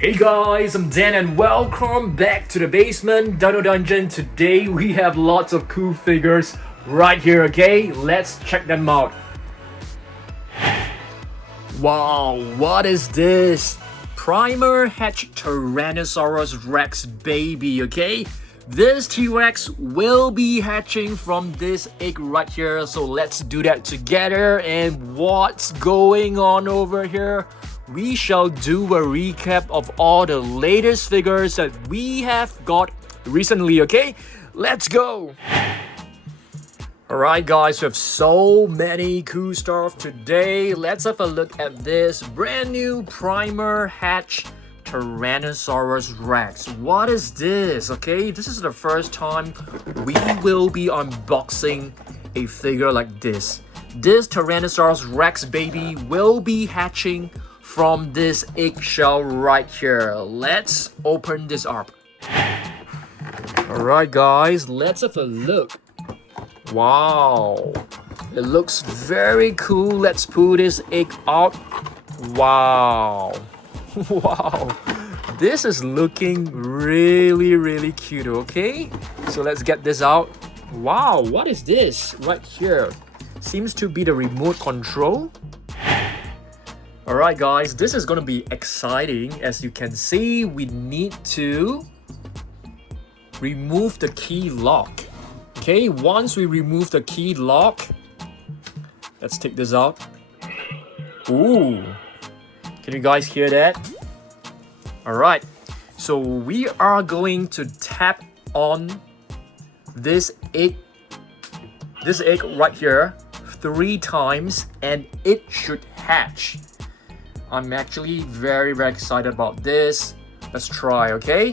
Hey guys, I'm Dan and welcome back to the basement Dino Dungeon. Today we have lots of cool figures right here, okay? Let's check them out. Wow, what is this? Primal hatched Tyrannosaurus Rex baby, okay? This T-Rex will be hatching from this egg right here, so let's do that together. And what's going on over here? We shall do a recap of all the latest figures that we have got recently, okay? Let's go! Alright guys, we have so many cool stuff today. Let's have a look at this brand new Primal hatch Tyrannosaurus Rex. What is this? Okay, this is the first time we will be unboxing a figure like this. This Tyrannosaurus Rex baby will be hatching from this eggshell right here. Let's open this up. Alright guys, let's have a look. Wow, it looks very cool. Let's pull this egg out. Wow. Wow, this is looking really cute, okay? So let's get this out. Wow, what is this right here? Seems to be the remote control. Alright guys, this is gonna be exciting. As you can see, we need to remove the key lock. Okay, once we remove the key lock, let's take this out. Ooh, can you guys hear that? Alright, so we are going to tap on this egg right here 3 times and it should hatch. I'm actually very excited about this. Let's try, okay?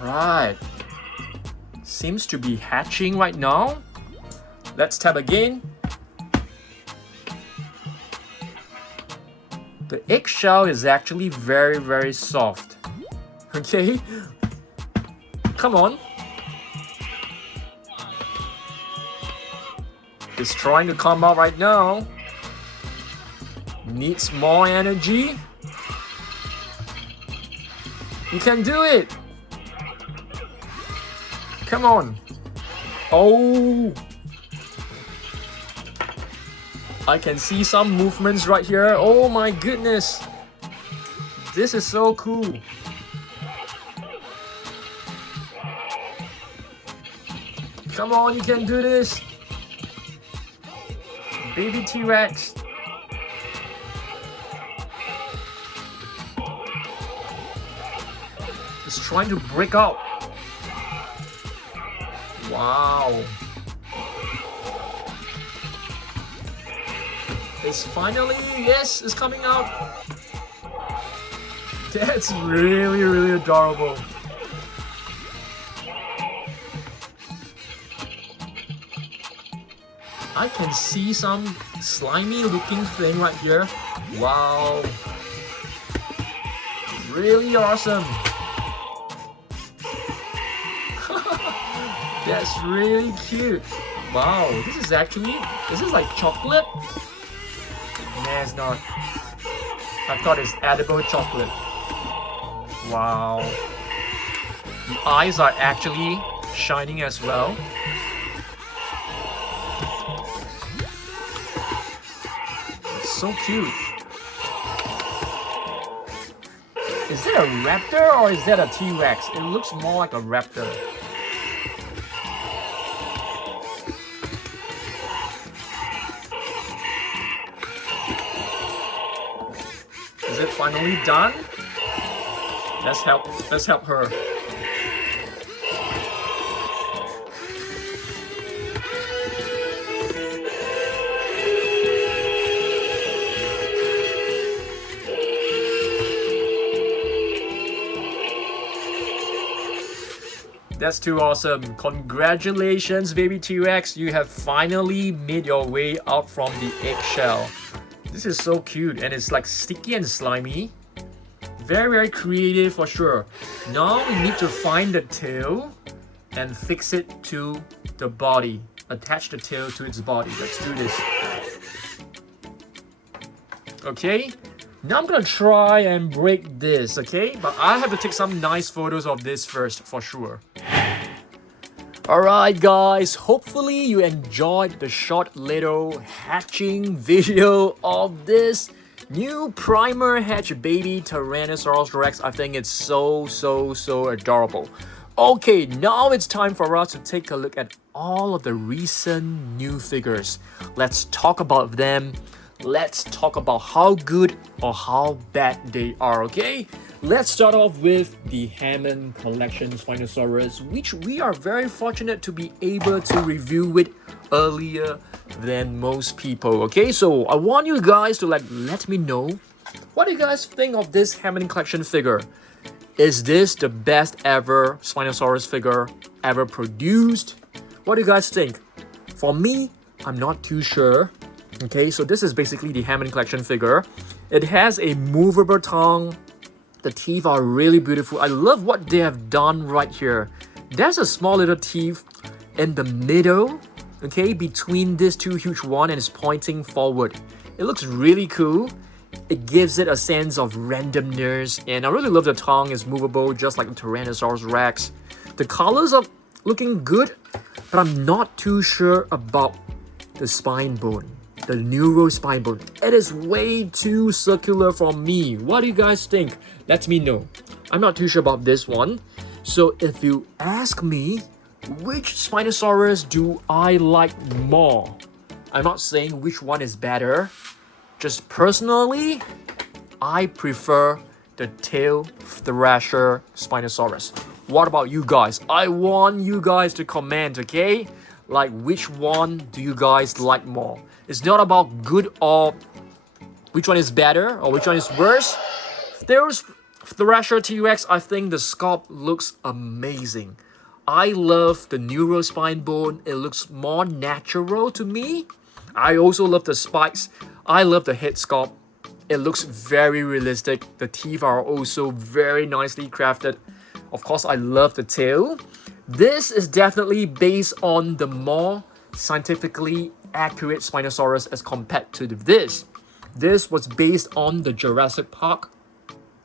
Alright. Seems to be hatching right now. Let's tap again. The eggshell is actually very soft. Okay? Come on. It's trying to come out right now. Needs more energy. You can do it. Come on. Oh. I can see some movements right here. Oh my goodness. This is so cool. Come on, you can do this. Baby T-Rex. It's trying to break out. Wow. It's finally, yes, it's coming out. That's really adorable. I can see some slimy looking thing right here. Wow. Really awesome. That's really cute. Wow, this is like chocolate? Nah, it's not. I thought it's edible chocolate. Wow. The eyes are actually shining as well. It's so cute. Is that a raptor or is that a T-Rex? It looks more like a raptor. Is it finally done? Let's help her. That's too awesome. Congratulations, baby T-Rex. You have finally made your way out from the eggshell. This is so cute and it's like sticky and slimy. Very creative for sure. Now we need to find the tail and fix it to the body. Attach the tail to its body. Let's do this. Okay, now I'm gonna try and break this, okay? But I have to take some nice photos of this first for sure. Alright guys, hopefully you enjoyed the short little hatching video of this new primer hatch baby Tyrannosaurus Rex. I think it's so adorable. Okay, now it's time for us to take a look at all of the recent new figures. Let's talk about them. Let's talk about how good or how bad they are, okay? Let's start off with the Hammond Collection Spinosaurus, which we are very fortunate to be able to review with earlier than most people, okay? So I want you guys to let me know, what do you guys think of this Hammond Collection figure? Is this the best ever Spinosaurus figure ever produced? What do you guys think? For me, I'm not too sure. Okay, so this is basically the Hammond Collection figure. It has a movable tongue. The teeth are really beautiful. I love what they have done right here. There's a small little teeth in the middle, okay, between these two huge ones, and it's pointing forward. It looks really cool. It gives it a sense of randomness, and I really love the tongue. It's movable just like the Tyrannosaurus Rex. The colors are looking good, but I'm not too sure about the spine bone. The neuro spine bone. It is way too circular for me. What do you guys think? Let me know. I'm not too sure about this one. So if you ask me, which Spinosaurus do I like more? I'm not saying which one is better. Just personally, I prefer the tail Thrasher Spinosaurus. What about you guys? I want you guys to comment, okay? Like, which one do you guys like more? It's not about good or which one is better or which one is worse. There's Thrasher T-Rex. I think the sculpt looks amazing. I love the neuro spine bone. It looks more natural to me. I also love the spikes. I love the head sculpt. It looks very realistic. The teeth are also very nicely crafted. Of course, I love the tail. This is definitely based on the more scientifically accurate Spinosaurus as compared to this. This was based on the Jurassic Park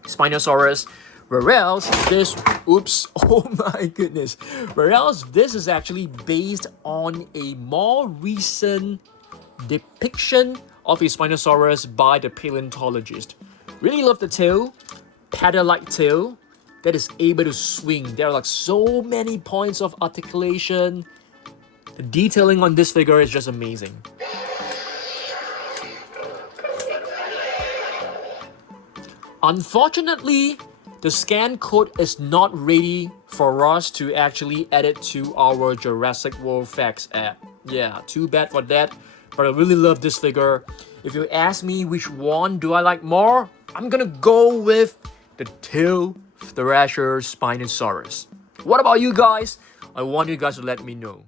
Spinosaurus, whereas this, oh my goodness, whereas this is actually based on a more recent depiction of a Spinosaurus by the paleontologist. Really love the tail, paddle-like tail that is able to swing. There are like so many points of articulation. The detailing on this figure is just amazing. Unfortunately, the scan code is not ready for us to actually add it to our Jurassic World Facts app. Yeah, too bad for that, but I really love this figure. If you ask me which one do I like more, I'm gonna go with the tail Thrasher Spinosaurus. What about you guys? I want you guys to let me know.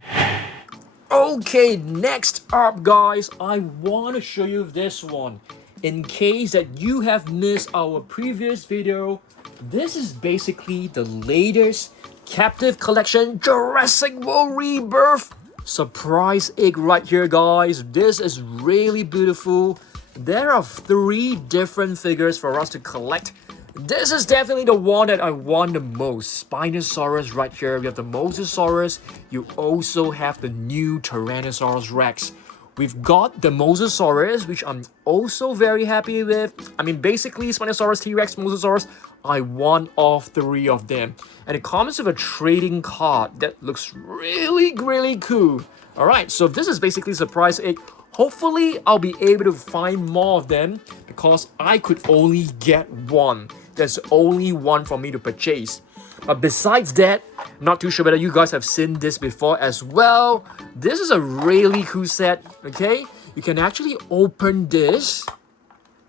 Okay, next up guys, I want to show you this one. In case that you have missed our previous video, this is basically the latest captive collection Jurassic World Rebirth surprise egg right here guys. This is really beautiful. There are 3 different figures for us to collect. This is definitely the one that I want the most. Spinosaurus right here. We have the Mosasaurus. You also have the new Tyrannosaurus Rex. We've got the Mosasaurus, which I'm also very happy with. I mean, basically, Spinosaurus, T-Rex, Mosasaurus, I want all 3 of them. And it comes with a trading card that looks really cool. Alright, so this is basically surprise egg. Hopefully, I'll be able to find more of them because I could only get one. There's only one for me to purchase. But besides that, I'm not too sure whether you guys have seen this before as well. This is a really cool set, okay? You can actually open this,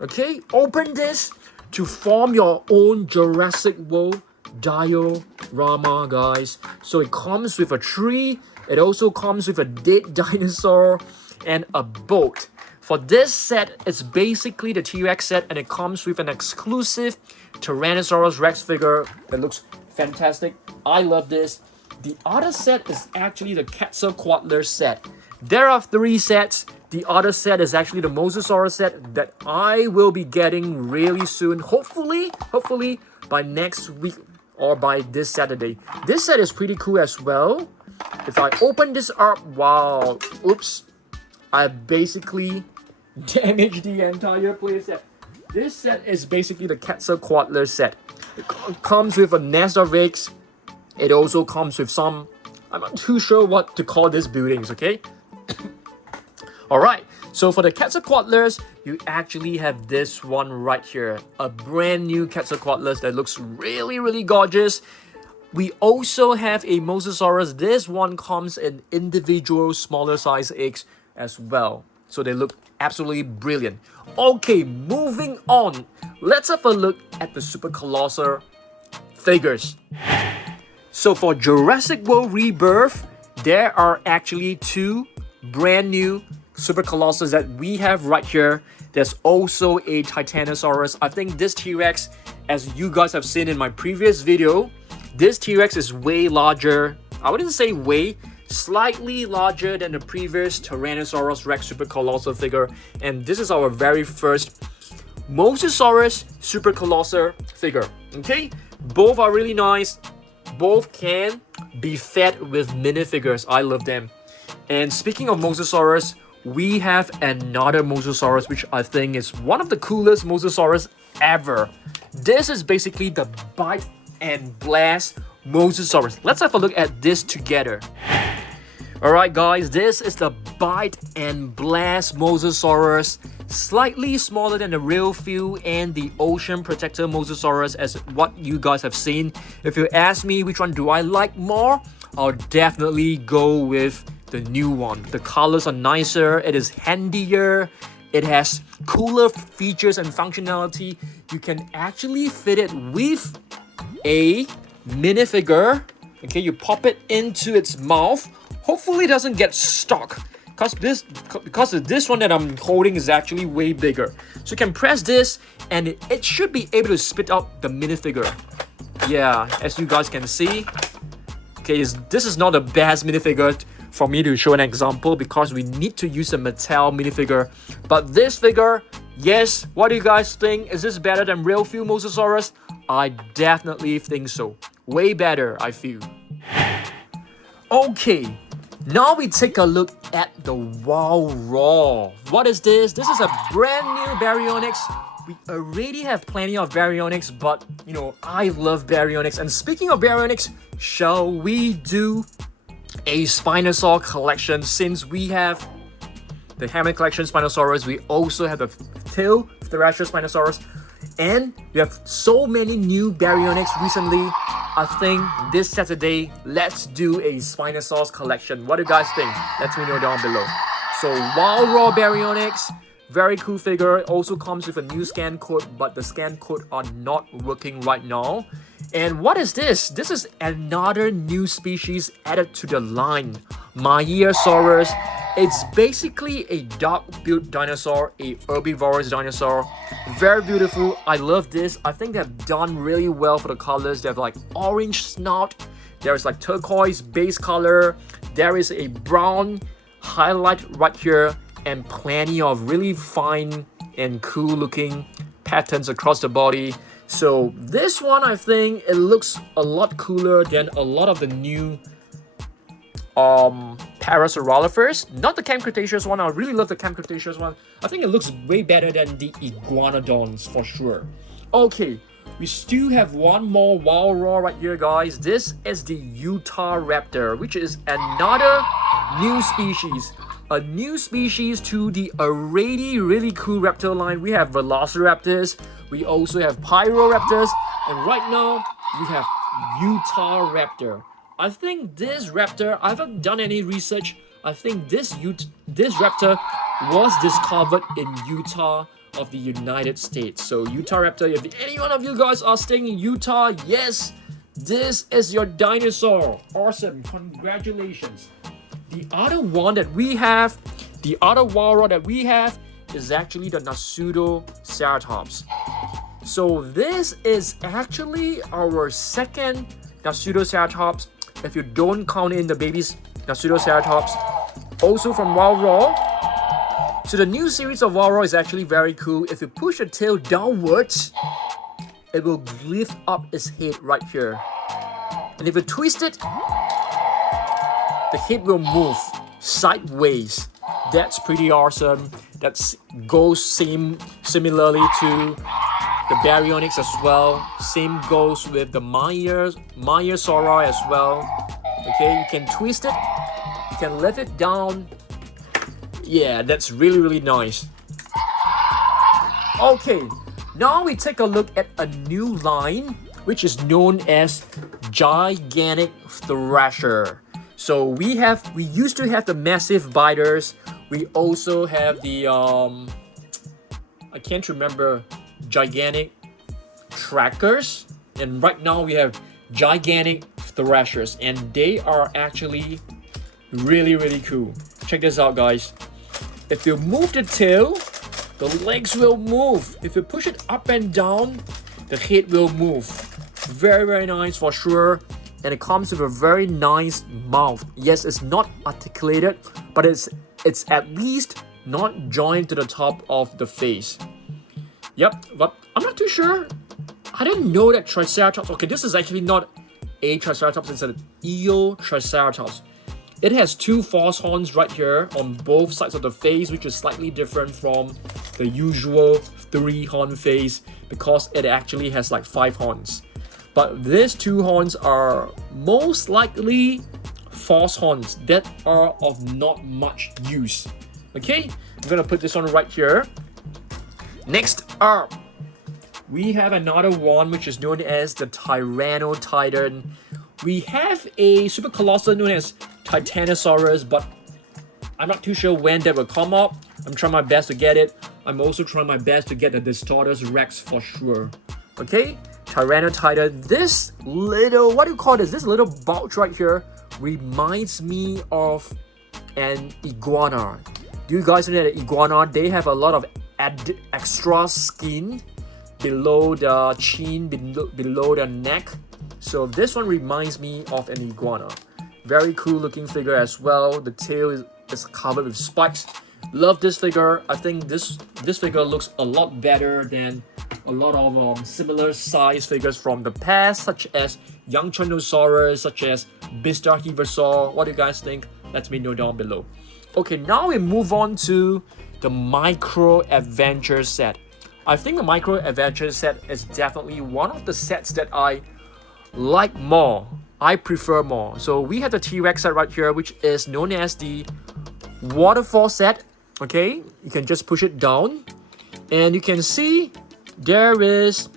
okay? Open this to form your own Jurassic World diorama, guys. So it comes with a tree. It also comes with a dead dinosaur and a boat. For this set, it's basically the T-Rex set, and it comes with an exclusive Tyrannosaurus Rex figure that looks fantastic. I love this. The other set is actually the Quetzalcoatl set. There are 3 sets. The other set is actually the Mosasaurus set that I will be getting really soon. Hopefully by next week or by this Saturday. This set is pretty cool as well. If I open this up, wow, oops, I basically damaged the entire playset. This set is basically the Quetzalcoatl set. It comes with a nest of eggs. It also comes with some, I'm not too sure what to call these buildings, okay? Alright, so for the Quetzalcoatlers, you actually have this one right here. A brand new Quetzalcoatlus that looks really gorgeous. We also have a Mosasaurus. This one comes in individual smaller size eggs as well. So they look absolutely brilliant. Okay, moving on. Let's have a look at the Super Colossal figures. So for Jurassic World Rebirth, there are actually 2 brand new Super Colossals that we have right here. There's also a Titanosaurus. I think this T-Rex, as you guys have seen in my previous video, this T-Rex is way larger. I wouldn't say way, slightly larger than the previous Tyrannosaurus Rex Super Colossal figure. And this is our very first Mosasaurus Super Colossal figure. Okay, both are really nice. Both can be fed with minifigures. I love them. And speaking of Mosasaurus, we have another Mosasaurus, which I think is one of the coolest Mosasaurus ever. This is basically the Bite and Blast Mosasaurus. Let's have a look at this together. Alright guys, this is the Bite and Blast Mosasaurus. Slightly smaller than the real feel and the Ocean Protector Mosasaurus as what you guys have seen. If you ask me which one do I like more, I'll definitely go with the new one. The colors are nicer, it is handier, it has cooler features and functionality. You can actually fit it with a minifigure. Okay, you pop it into its mouth. Hopefully it doesn't get stuck because this one that I'm holding is actually way bigger. So you can press this and it should be able to spit out the minifigure. Yeah, as you guys can see. Okay, this is not the best minifigure for me to show an example because we need to use a Mattel minifigure. But this figure, yes, what do you guys think? Is this better than real feel Mosasaurus? I definitely think so. Way better, I feel. Okay, now we take a look at the Wow Raw. What is this? This is a brand new Baryonyx. We already have plenty of Baryonyx, but you know, I love Baryonyx. And speaking of Baryonyx, shall we do a Spinosaur collection? Since we have the Hammond collection Spinosaurus, we also have the tail Thrasher Spinosaurus, and we have so many new Baryonyx recently. I think this Saturday, let's do a Spinosaurus collection. What do you guys think? Let me know down below. So Wow Raw Baryonyx, very cool figure. Also comes with a new scan code, but the scan code are not working right now. And what is this? This is another new species added to the line, Maiasaurus. It's basically a dog-built dinosaur, a herbivorous dinosaur. Very beautiful. I love this. I think they've done really well for the colors. They have like orange snout. There's like turquoise base color. There is a brown highlight right here and plenty of really fine and cool looking patterns across the body. So this one, I think it looks a lot cooler than a lot of the new Parasaurolophers. Not the Camp Cretaceous one. I really love the Camp Cretaceous one. I think it looks way better than the Iguanodons for sure. Okay, we still have one more Wow Raw right here, guys. This is the Utahraptor, which is another new species. A new species to the already really cool raptor line. We have Velociraptors, we also have Pyroraptors, and right now we have Utahraptor. I think this raptor, I haven't done any research. I think this raptor was discovered in Utah of the United States. So Utahraptor, if any one of you guys are staying in Utah, yes, this is your dinosaur. Awesome, congratulations. The other one that we have, the other Wow Raw that we have is actually the Nasutoceratops. So this is actually our second Nasutoceratops. If you don't count in the babies Nasutoceratops, also from Wild Raw. So the new series of Wild Raw is actually very cool. If you push the tail downwards, it will lift up its head right here. And if you twist it, the head will move sideways. That's pretty awesome. That goes similarly to the Baryonyx as well. Same goes with the Maiasauri as well. Okay, you can twist it, you can lift it down. Yeah, that's really, really nice. Okay, now we take a look at a new line, which is known as Gigantic Thrasher. So we used to have the massive biters. We also have the I can't remember, gigantic trackers, and right now we have gigantic thrashers, and they are actually really, really cool. Check this out, guys. If you move the tail, the legs will move. If you push it up and down, the head will move. Very, very nice for sure. And it comes with a very nice mouth. Yes, it's not articulated, but it's at least not joined to the top of the face. Yep, but I'm not too sure. I didn't know that Triceratops. Okay, this is actually not a Triceratops, it's an Eotriceratops. It has two false horns right here on both sides of the face, which is slightly different from the usual 3-horn face because it actually has like 5 horns. But these 2 horns are most likely false horns that are of not much use. Okay, I'm gonna put this one right here. Next up, we have another one which is known as the Tyrannotitan. We have a super colossal known as Titanosaurus, but I'm not too sure when that will come up. I'm trying my best to get it. I'm also trying my best to get the Distortus Rex for sure. Okay, Tyrannotitan. This little, what do you call this? This little bulge right here reminds me of an iguana. Do you guys know that iguana, they have a lot of extra skin below the chin, below the neck? So this one reminds me of an iguana. Very cool looking figure as well. The tail is covered with spikes. Love this figure. I think this figure looks a lot better than a lot of similar size figures from the past, such as Young Chinosaurus, such as Bistahivsaur. What do you guys think? Let me know down below. Okay, now we move on to the Micro Adventure set. I think the Micro Adventure set is definitely one of the sets that I like more. I prefer more. So we have the T-Rex set right here, which is known as the Waterfall set. Okay, you can just push it down, and you can see there is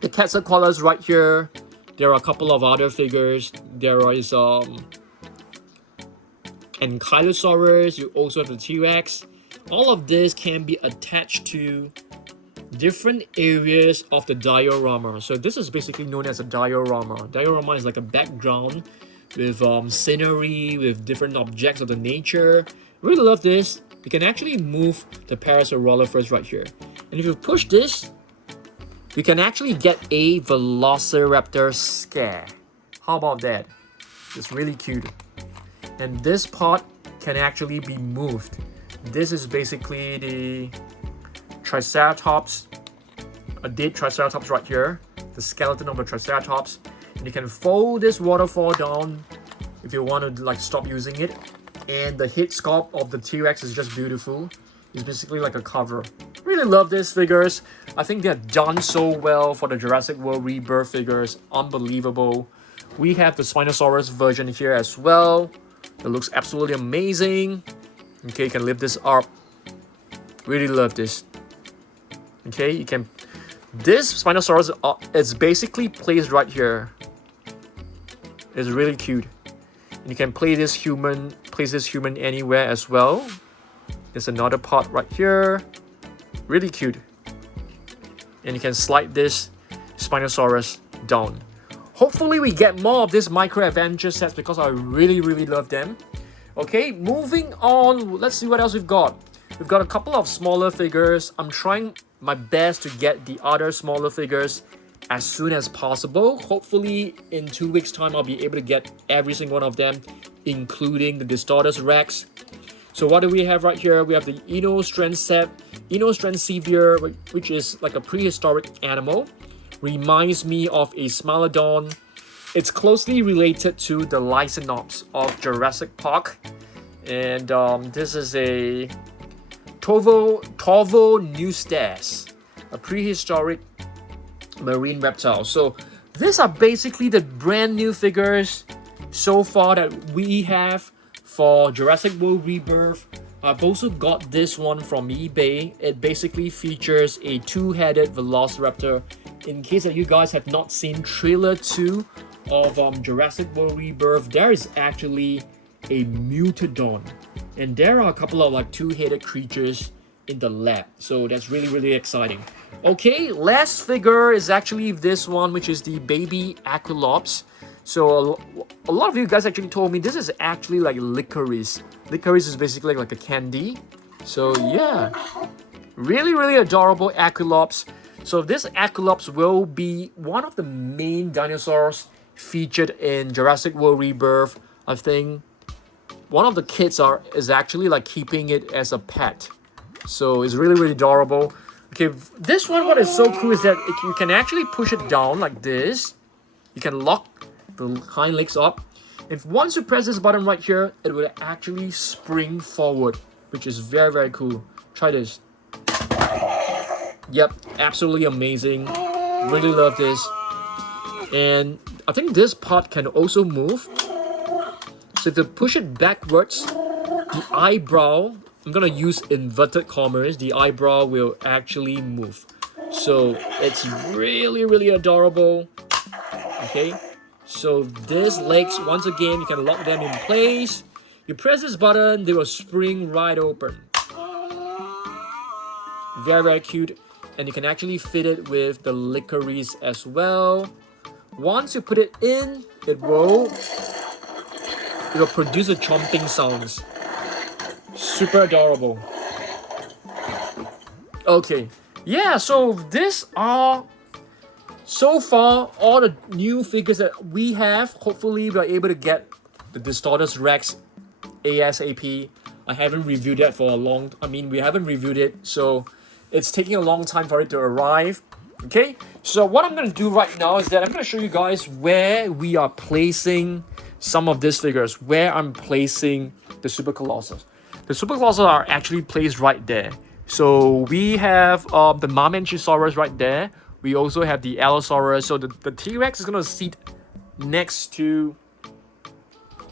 the Quetzalcoatlus right here. There are a couple of other figures. There is Ankylosaurus. You also have the T-Rex. All of this can be attached to different areas of the diorama. So this is basically known as a diorama. Diorama is like a background with scenery, with different objects of the nature. Really love this. You can actually move the Parasaurolophus right here. And if you push this, you can actually get a Velociraptor scare. How about that? It's really cute. And this part can actually be moved. This is basically the Triceratops, a dead Triceratops right here, the skeleton of a Triceratops, and you can fold this waterfall down if you want to like stop using it. And the head sculpt of the T-Rex is just beautiful. It's basically like a cover. Really love these figures. I think they're done so well for the Jurassic World Rebirth figures. Unbelievable. We have the Spinosaurus version here as well. It looks absolutely amazing. Okay, you can lift this up. Really love this. Okay, you can. This Spinosaurus is basically placed right here. It's really cute. And you can place this human anywhere as well. There's another part right here. Really cute. And you can slide this Spinosaurus down. Hopefully we get more of this Micro Adventure sets because I really, really love them. Okay, moving on. Let's see what else we've got. We've got a couple of smaller figures. I'm trying my best to get the other smaller figures as soon as possible. Hopefully in 2 weeks time I'll be able to get every single one of them, including the Distortus Rex. So what do we have right here? We have the Enostrancevere, which is like a prehistoric animal. Reminds me of a Smilodon. It's closely related to the Lycanops of Jurassic Park. And this is a Torvoneustes, a prehistoric marine reptile. So these are basically the brand new figures so far that we have for Jurassic World Rebirth. I've also got this one from eBay. It basically features a two-headed Velociraptor. In case that you guys have not seen trailer 2 of Jurassic World Rebirth, there is actually a Mutodon. And there are a couple of like two-headed creatures in the lab. So that's really exciting. Okay, last figure is actually this one, which is the baby Aquilops. So a lot of you guys actually told me this is actually like licorice. Licorice is basically like a candy. So yeah, really adorable Aquilops. So this Aquilops will be one of the main dinosaurs featured in Jurassic World Rebirth. I think one of the kids is actually like keeping it as a pet. So it's really adorable. Okay, this one, what is so cool is that you can actually push it down like this. You can lock the hind legs up. If once you press this button right here, it will actually spring forward, which is very cool. Try this. Yep, absolutely amazing. Really love this. And I think this part can also move. So if you push it backwards, the eyebrow, I'm gonna use inverted commas, the eyebrow will actually move. So it's really adorable. Okay, so these legs, once again, you can lock them in place. You press this button, they will spring right open. Very cute. And you can actually fit it with the licorice as well. Once you put it in, it will produce a chomping sounds. Super adorable. Okay, yeah, so these are so far all the new figures that we have. Hopefully we're able to get the Distortus Rex ASAP. I haven't reviewed that for we haven't reviewed it, so it's taking a long time for it to arrive. Okay, so what I'm gonna do right now is that I'm gonna show you guys where we are placing some of these figures, where I'm placing the Super Colossus. The Super Colossus are actually placed right there. So we have the Mamenchisaurus right there. We also have the Allosaurus. So the T-Rex is gonna sit next to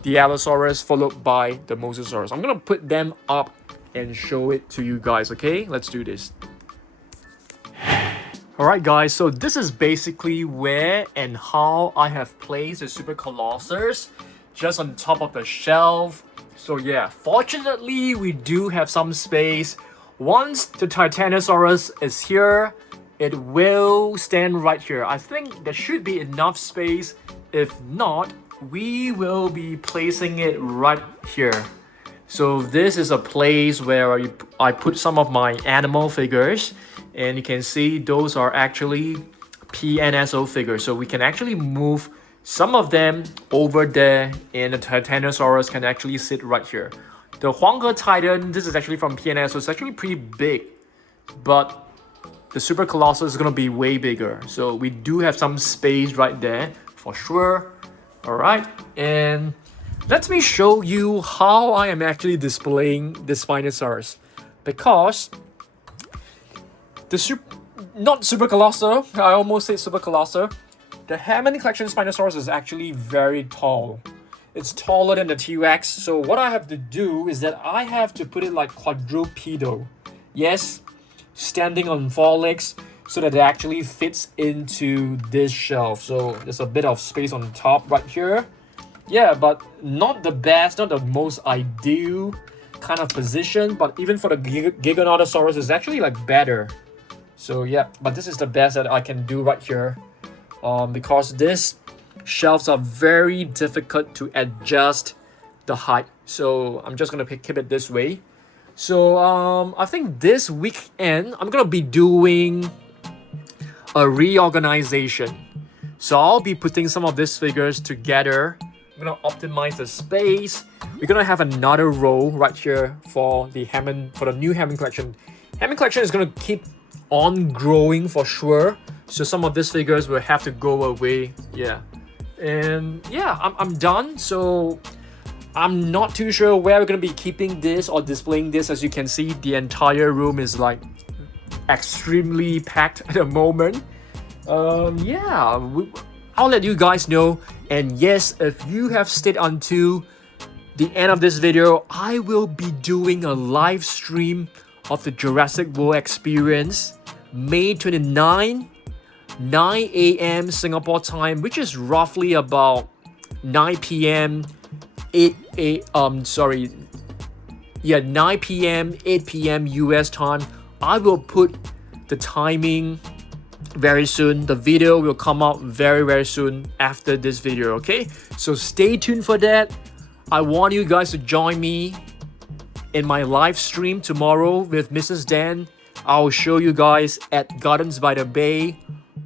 the Allosaurus, followed by the Mosasaurus. I'm gonna put them up and show it to you guys, okay? Let's do this. Alright guys, so this is basically where and how I have placed the Super Colossus, just on top of the shelf. So yeah, fortunately we do have some space. Once the Titanosaurus is here, it will stand right here. I think there should be enough space. If not, we will be placing it right here. So this is a place where I put some of my animal figures, and you can see those are actually PNSO figures. So we can actually move some of them over there, and the Titanosaurus can actually sit right here. The Huanghe Titan, this is actually from PNSO, it's actually pretty big, but the Super Colossus is gonna be way bigger. So we do have some space right there for sure. All right, and let me show you how I am actually displaying the Spinosaurus, because not Super Colossal, I almost said Super Colossal. The Hammond Collection Spinosaurus is actually very tall. It's taller than the T-Rex, so what I have to do is that I have to put it like quadrupedal. Yes, standing on 4 legs, so that it actually fits into this shelf. So there's a bit of space on the top right here. Yeah, but not the best, not the most ideal kind of position, but even for the Giganotosaurus, it's actually like better. So yeah, but this is the best that I can do right here, because these shelves are very difficult to adjust the height. So I'm just gonna keep it this way. So I think this weekend I'm gonna be doing a reorganization. So I'll be putting some of these figures together I'm gonna optimize the space. We're gonna have another row right here for the new Hammond collection. Hammond collection is gonna keep on growing for sure. So some of these figures will have to go away. Yeah. And yeah, I'm done. So I'm not too sure where we're gonna be keeping this or displaying this. As you can see, the entire room is like extremely packed at the moment. Yeah, I'll let you guys know. And yes, if you have stayed until the end of this video, I will be doing a live stream of the Jurassic World experience May 29, 9 a.m. Singapore time, which is roughly about 9 p.m. 9 p.m. 8 p.m. US time. I will put the timing very soon. The video will come out very soon after this video, okay? So stay tuned for that. I want you guys to join me in my live stream tomorrow with Mrs. Dan. I'll show you guys at Gardens by the Bay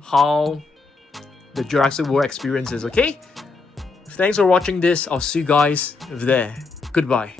how the Jurassic World experience is, okay? Thanks for watching this. I'll see you guys there. Goodbye.